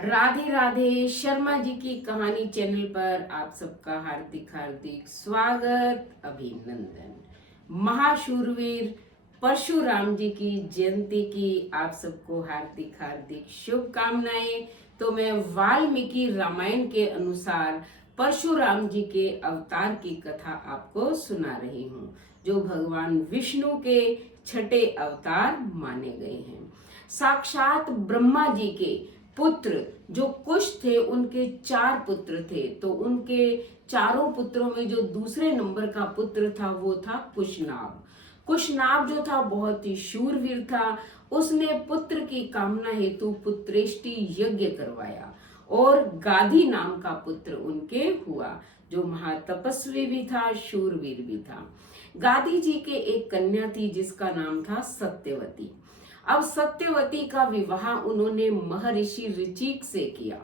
राधे राधे। शर्मा जी की कहानी चैनल पर आप सबका हार्दिक हार्दिक स्वागत, अभिनंदन। महाशूरवीर परशुराम जी की जयंती की आप सबको हार्दिक हार्दिक शुभकामनाएं। तो मैं वाल्मीकि रामायण के अनुसार परशुराम जी के अवतार की कथा आपको सुना रही हूँ, जो भगवान विष्णु के छठे अवतार माने गए हैं। साक्षात ब्रह्मा जी के पुत्र जो कुश थे, उनके 4 पुत्र थे। तो उनके चारों पुत्रों में जो दूसरे नंबर का पुत्र था वो था कुशनाभ। कुशनाभ जो था बहुत ही शूरवीर था। उसने पुत्र की कामना हेतु पुत्रेष्टि यज्ञ करवाया और गाधी नाम का पुत्र उनके हुआ, जो महातपस्वी भी था, शूरवीर भी था। गाधी जी के एक कन्या थी जिसका नाम था सत्यवती। अब सत्यवती का विवाह उन्होंने महर्षि ऋचिक से किया।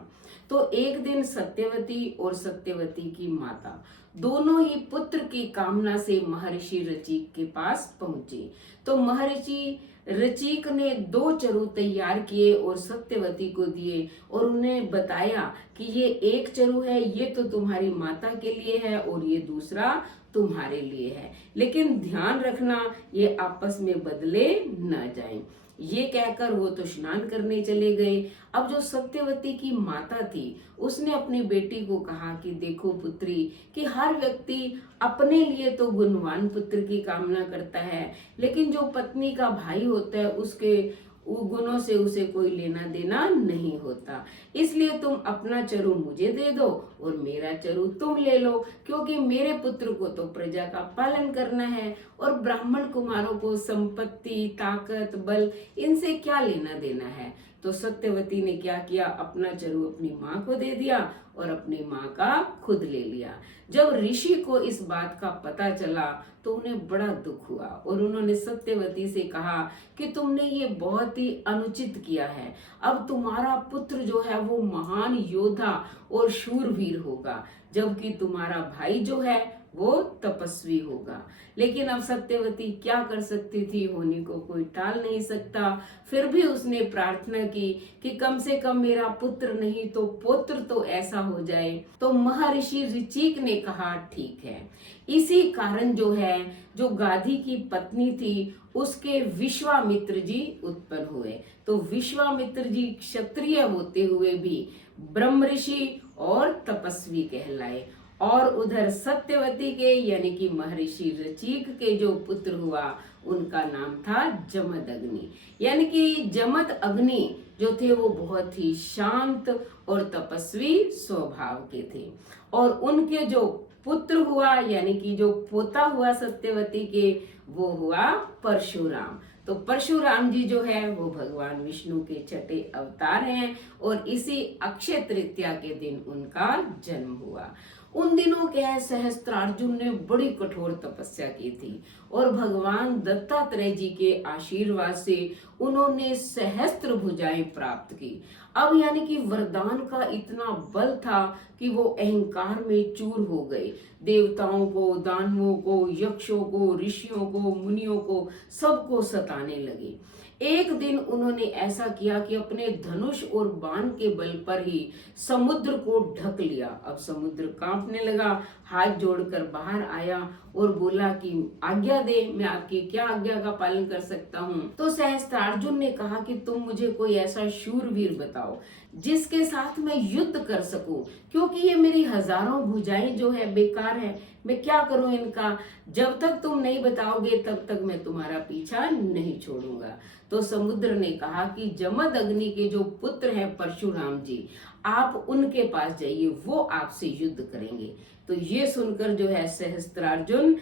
तो एक दिन सत्यवती और सत्यवती की माता दोनों ही पुत्र की कामना से महर्षि ऋचिक के पास पहुंचे। तो महर्षि ऋचिक ने 2 चरु तैयार किए और सत्यवती को दिए और उन्हें बताया कि ये एक चरु है, ये तो तुम्हारी माता के लिए है और ये दूसरा तुम्हारे लिए है, लेकिन ध्यान रखना ये आपस में बदले न जाएं। ये कहकर वो तो स्नान करने चले गए। अब जो सत्यवती की माता थी, उसने अपनी बेटी को कहा कि देखो पुत्री, कि हर व्यक्ति अपने लिए तो गुणवान पुत्र की कामना करता है, लेकिन जो पत्नी का भाई होता है उसके गुणों से उसे कोई लेना देना नहीं होता। इसलिए तुम अपना चरु मुझे दे दो और मेरा चरु तुम ले लो, क्योंकि मेरे पुत्र को तो प्रजा का पालन करना है और ब्राह्मण कुमारों को संपत्ति, ताकत, बल इनसे क्या लेना देना है। तो सत्यवती ने क्या किया, अपना चरु अपनी माँ को दे दिया और अपनी माँ का खुद ले लिया। जब ऋषि को इस बात का पता चला तो उन्हें बड़ा दुख हुआ और उन्होंने सत्यवती से कहा कि तुमने ये बहुत ही अनुचित किया है। अब तुम्हारा पुत्र जो है वो महान योद्धा और शूरवीर होगा, जबकि तुम्हारा भाई जो है वो तपस्वी होगा। लेकिन अब सत्यवती क्या कर सकती थी, होने को कोई टाल नहीं सकता। फिर भी उसने प्रार्थना की कि कम से कम मेरा पुत्र नहीं तो पुत्र तो ऐसा हो जाए। तो महर्षि ऋचिक ने कहा ठीक है। इसी कारण जो है, जो गाधी की पत्नी थी उसके विश्वामित्र जी उत्पन्न हुए। तो विश्वामित्र जी क्षत्रिय होते हुए भी ब्रह्म ऋषि और तपस्वी कहलाए। और उधर सत्यवती के यानी कि महर्षि ऋचिक के जो पुत्र हुआ उनका नाम था जमद अग्नि। यानी कि जमद अग्नि जो थे वो बहुत ही शांत और तपस्वी स्वभाव के थे। और उनके जो पुत्र हुआ यानी कि जो पोता हुआ सत्यवती के, वो हुआ परशुराम। तो परशुराम जी जो है वो भगवान विष्णु के छठे अवतार हैं और इसी अक्षय तृतीया के दिन उनका जन्म हुआ। उन दिनों क्या है, सहस्त्रार्जुन ने बड़ी कठोर तपस्या की थी और भगवान दत्तात्रेय जी के आशीर्वाद से उन्होंने सहस्त्र भुजाएं प्राप्त की। अब यानी कि वरदान का इतना बल था कि वो अहंकार में चूर हो गए। देवताओं को, दानवों को, यक्षों को, ऋषियों को, मुनियों को सबको सताने लगे। एक दिन उन्होंने ऐसा किया कि अपने धनुष और बाण के बल पर ही समुद्र को ढक लिया। अब समुद्र कांपने लगा, हाथ जोड़कर बाहर आया और बोला कि आज्ञा दे, मैं आपकी क्या आज्ञा का पालन कर सकता हूँ। तो सहस्त्रार्जुन ने कहा कि तुम मुझे कोई ऐसा शूरवीर बताओ जिसके साथ मैं युद्ध कर सकूं, क्योंकि ये मेरी हजारों भुजाएं जो है बेकार है, मैं क्या करूं इनका। जब तक तुम नहीं बताओगे तब तक मैं तुम्हारा पीछा नहीं छोड़ूंगा। तो समुद्र ने कहा कि जमद अग्नि के जो पुत्र हैं परशुराम जी, आप उनके पास जाइए, वो आपसे युद्ध करेंगे। तो ये सुनकर जो है सहस्त्रार्जुन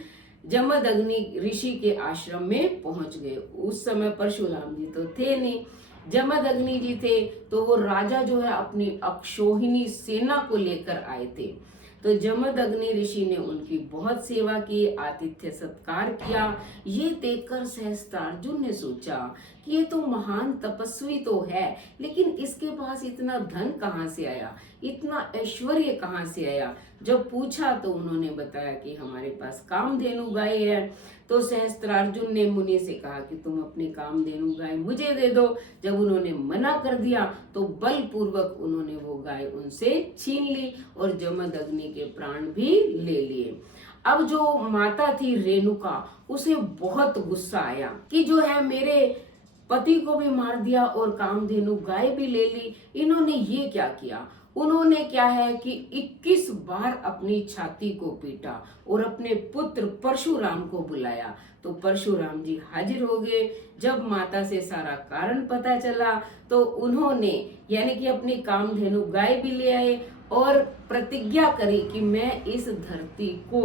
जमद अग्नि ऋषि के आश्रम में पहुंच गए। उस समय परशुराम जी तो थे नहीं, जमद अग्नि जी थे। तो वो राजा जो है अपनी अक्षोहिणी सेना को लेकर आए थे। तो जमद अग्नि ऋषि ने उनकी बहुत सेवा की, आतिथ्य सत्कार किया। ये देखकर सहस्त्रार्जुन ने सोचा कि ये तो महान तपस्वी तो है, लेकिन इसके पास इतना धन कहाँ से आया, इतना ऐश्वर्य कहाँ से आया। जब पूछा तो उन्होंने बताया कि हमारे पास कामधेनु गाय है। तो सहस्त्रार्जुन ने मुनि से कहा कि तुम अपनी कामधेनु गाय मुझे दे दो। जब उन्होंने मना कर दिया तो बलपूर्वक उन्होंने वो गाय उनसे छीन ली और जमदग्नि के प्राण भी ले लिए। अब जो माता थी रेणुका, उसे बहुत गुस्सा आया कि जो है मेरे पति को भी मार दिया और कामधेनु गाय भी ले ली, इन्होंने ये क्या किया। उन्होंने क्या है कि 21 बार अपनी छाती को पीटा और अपने पुत्र परशुराम को बुलाया। तो परशुराम जी हाजिर हो गए। जब माता से सारा कारण पता चला तो उन्होंने यानी कि अपनी कामधेनु गाय भी ले आए और प्रतिज्ञा करी कि मैं इस धरती को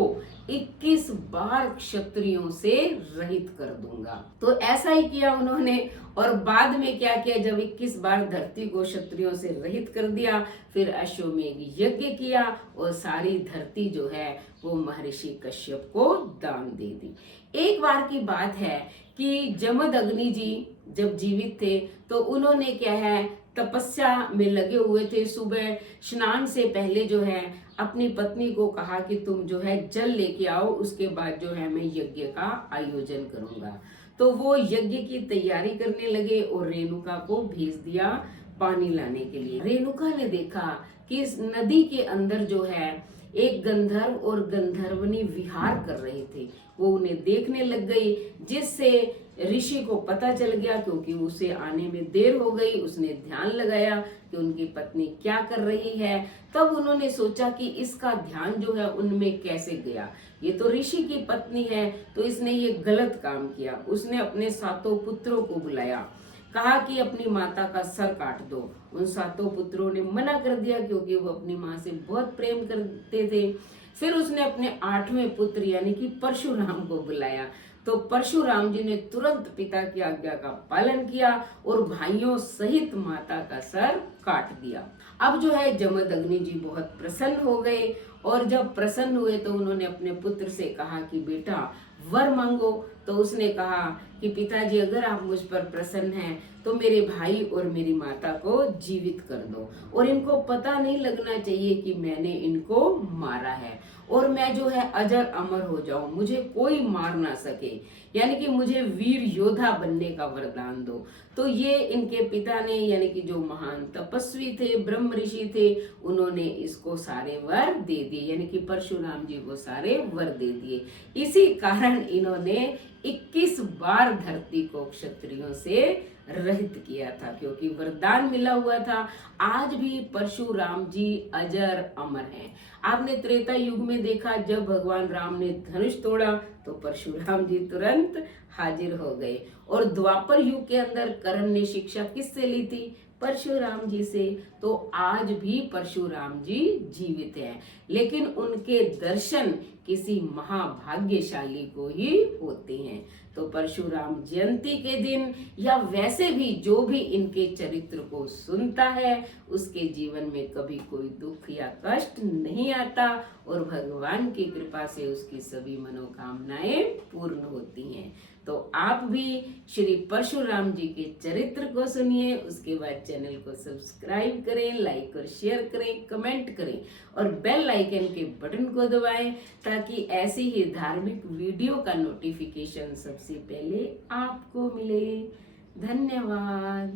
21 बार क्षत्रियों से रहित कर दूंगा। तो ऐसा ही किया उन्होंने। और बाद में क्या किया, जब 21 बार धरती को क्षत्रियों से रहित कर दिया, फिर अश्वमेध यज्ञ किया और सारी धरती जो है वो महर्षि कश्यप को दान दे दी। एक बार की बात है कि जमदग्नि जी जब जीवित थे तो उन्होंने क्या है तपस्या में लगे हुए थे। सुबह स्नान से पहले जो है अपनी पत्नी को कहा कि तुम जो है जल लेके आओ, उसके बाद जो है मैं यज्ञ का आयोजन करूंगा। तो वो यज्ञ की तैयारी करने लगे और रेणुका को भेज दिया पानी लाने के लिए। रेणुका ने देखा कि इस नदी के अंदर जो है एक गंधर्व और गंधर्वनी विहार कर रहे थे। वो उन्हें देखने लग गई, जिससे ऋषि को पता चल गया, क्योंकि उसे आने में देर हो गई। उसने ध्यान लगाया कि उनकी पत्नी क्या कर रही है। तब उन्होंने सोचा कि इसका ध्यान जो है उनमें कैसे गया, ये तो ऋषि की पत्नी है, तो इसने ये गलत काम किया। उसने अपने 7 पुत्रों को बुलाया, कहा कि अपनी माता का सर काट दो। उन 7 पुत्रों ने मना कर दिया, क्योंकि वो अपनी माँ से बहुत प्रेम करते थे। फिर उसने अपने 8वें पुत्र यानी कि परशुराम को बुलाया। तो परशुराम जी ने तुरंत पिता की आज्ञा का पालन किया और भाइयों सहित माता का सर काट दिया। अब जो है जमदग्नि जी बहुत प्रसन्न हो गए और जब प्रसन्न हुए तो उन्होंने अपने पुत्र से कहा कि बेटा वर मांगो। तो उसने कहा कि पिताजी अगर आप मुझ पर प्रसन्न हैं तो मेरे भाई और मेरी माता को जीवित कर दो और इनको पता नहीं लगना चाहिए कि मैंने इनको मारा है और मैं जो है अजर अमर हो जाऊं, मुझे कोई मार ना सके, यानी कि मुझे वीर योद्धा बनने का वरदान दो। तो ये इनके पिता ने यानी कि जो महान तपस्वी थे, ब्रह्म ऋषि थे, उन्होंने इसको सारे वर दे दिए, यानी कि परशुराम जी को सारे वर दे दिए। इसी कारण इन्होंने 21 बार धरती को क्षत्रियों से रहित किया था, क्योंकि वरदान मिला हुआ था। आज भी परशुराम जी अजर अमर हैं। आपने त्रेता युग में देखा, जब भगवान राम ने धनुष तोड़ा तो परशुराम जी तुरंत हाजिर हो गए। और द्वापर युग के अंदर कर्ण ने शिक्षा किससे ली थी? परशुराम जी से। तो आज भी परशुराम जी जीवित हैं, लेकिन उनके दर्शन किसी महाभाग्यशाली को ही होते हैं। तो परशुराम जयंती के दिन या वैसे भी जो भी इनके चरित्र को सुनता है उसके जीवन में कभी कोई दुख या कष्ट नहीं आता और भगवान की कृपा से उसकी सभी मनोकामनाएं पूर्ण होती हैं। तो आप भी श्री परशुराम जी के चरित्र को सुनिए, उसके बाद चैनल को सब्सक्राइब करें, लाइक और शेयर करें, कमेंट करें और बेल आइकन के बटन को दबाएं ताकि ऐसी ही धार्मिक वीडियो का नोटिफिकेशन सबसे पहले आपको मिले। धन्यवाद।